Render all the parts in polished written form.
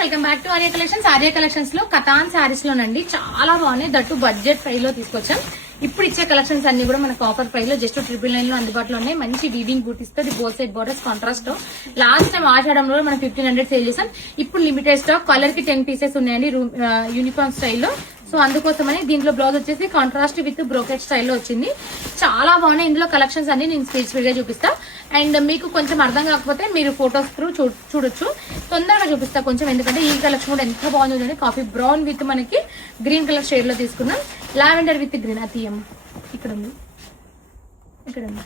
Welcome back to Arya collections. Arya collections లో కతాన్ శారీస్ లోనండి చాలా బాగున్నాయి. దట్టు బడ్జెట్ ప్రైస్ లో తీసుకొచ్చాం. ఇప్పుడు ఇచ్చే కలెక్షన్స్ అన్ని కూడా మనకు ఆఫర్ ప్రైస్ లో జస్ట్ 999 లో అందుబాటులో ఉన్నాయి. మంచి వీవింగ్ బూటీస్ తో both side borders contrast. Last time ఆషాఢంలో మనం 1500 సేల్ చేసాం. ఇప్పుడు లిమిటెడ్ స్టాక్ కలర్ కి 10 పీసెస్ ఉన్నాయండి యూనిఫామ్ స్టైల్లో. సో అందుకోసమని దీంట్లో బ్లౌజ్ వచ్చేసి కాంట్రాస్ట్ విత్ బ్రోకెట్ స్టైల్లో వచ్చింది. చాలా బాగున్నాయి. ఇందులో కలెక్షన్స్ అన్ని నేను స్పీడ్ గా చూపిస్తా. అండ్ మీకు కొంచెం అర్థం కాకపోతే మీరు ఫోటోస్ త్రూ చూడొచ్చు. తొందరగా చూపిస్తా కొంచెం, ఎందుకంటే ఈ కలెక్షన్ కూడా ఎంత బాగుంది. కాఫీ బ్రౌన్ విత్ మనకి గ్రీన్ కలర్ షేడ్ లో తీసుకున్నాం. లావెండర్ విత్ గ్రీన్ అతీయం ఇక్కడ ఉంది, ఇక్కడ ఉంది.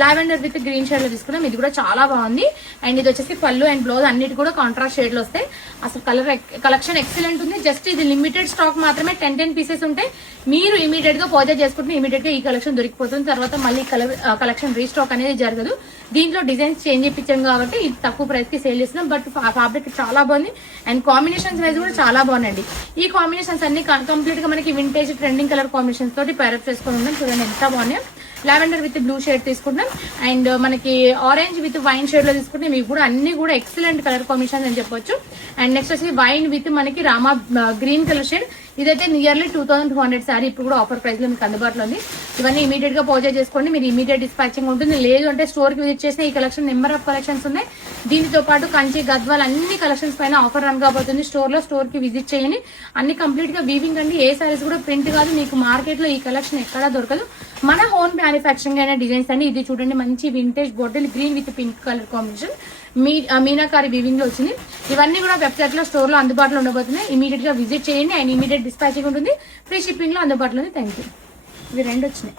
లావెండర్ విత్ గ్రీన్ షేడ్ లో తీసుకున్నాం. ఇది కూడా చాలా బాగుంది. అండ్ ఇది వచ్చేసి పళ్ళు అండ్ బ్లౌజ్ అన్నిటి కూడా కాంట్రాస్ట్ షేడ్ లో వస్తాయి. అసలు కలెక్షన్ ఎక్సలెంట్ ఉంది. జస్ట్ ఇది లిమిటెడ్ స్టాక్ మాత్రమే. 10 పీసెస్ ఉంటాయి. మీరు ఇమీడియట్ గా పర్చేజ్ చేసుకుంటే ఇమీడియట్ గా ఈ కలెక్షన్ దొరికిపోతుంది. తర్వాత మళ్ళీ కలెక్షన్ రీస్టాక్ అనేది జరగదు. దీంట్లో డిజైన్స్ చేంజ్ చేయించాం కాబట్టి ఇది తక్కువ ప్రైస్ కి సేల్ చేస్తున్నాం. బట్ ఫ్యాబ్రిక్ చాలా బాగుంది. అండ్ కాంబినేషన్స్ వైజ్ కూడా చాలా బాగున్నాయండి. ఈ కాంబినేషన్స్ అన్ని కంప్లీట్ గా మనకి వింటేజ్ ట్రెండింగ్ కలర్ కాంబినేషన్స్ తోటి ప్యారప్ చేసుకుని ఉన్నాం. చూడండి ఎంత బాగున్నాయి. లావెండర్ విత్ బ్లూ షేడ్ తీసుకుంటాం. అండ్ మనకి ఆరెంజ్ విత్ వైన్ షేడ్ లో తీసుకుంటే మీకు కూడా అన్ని కూడా ఎక్సలెంట్ కలర్ కాంబినేషన్ అని చెప్పొచ్చు. అండ్ నెక్స్ట్ వచ్చి వైన్ విత్ మనకి రామా గ్రీన్ కలర్ షేడ్. ఇదైతే నియర్లీ 2200 సారీ ఇప్పుడు కూడా ఆఫర్ ప్రైస్ లో మీకు అందుబాటులో ఉంది. ఇవన్నీ ఇమీడియట్ గా పర్చేజ్ చేసుకోండి. మీరు ఇమీడియట్ డిస్పాచింగ్ ఉంటుంది. లేదు అంటే స్టోర్ కి విజిట్ చేసిన ఈ కలెక్షన్ నెంబర్ ఆఫ్ కలెక్షన్స్ ఉన్నాయి. దీనితో పాటు కంచి గద్వాల్ అన్ని కలెక్షన్స్ పైన ఆఫర్ రన్ కాబోతుంది. స్టోర్ కి విజిట్ చేయండి. అన్ని కంప్లీట్ గా వీవింగ్ అండి. ఏ సారీస్ కూడా ప్రింట్ కాదు. మీకు మార్కెట్ లో ఈ కలెక్షన్ ఎక్కడా దొరకదు. మన హోమ్ మ్యానుఫాక్చరింగ్ అయిన డిజైన్స్ అండి. ఇది చూడండి మంచి vintage bottle green with pink colour combination meenakari weaving లో వచ్చింది. ఇవన్నీ కూడా వెబ్సైట్ లో స్టోర్ లో అందుబాటులో ఉండబోతున్నాయి. ఇమీడియట్ గా విజిట్ చేయండి. అండ్ ఇమీడియట్ డిస్పాచింగ్ ఉంటుంది. ఫ్రీ షిప్పింగ్ లో అందుబాటులో ఉంది. Thank you. ఇవి రెండు వచ్చినాయి.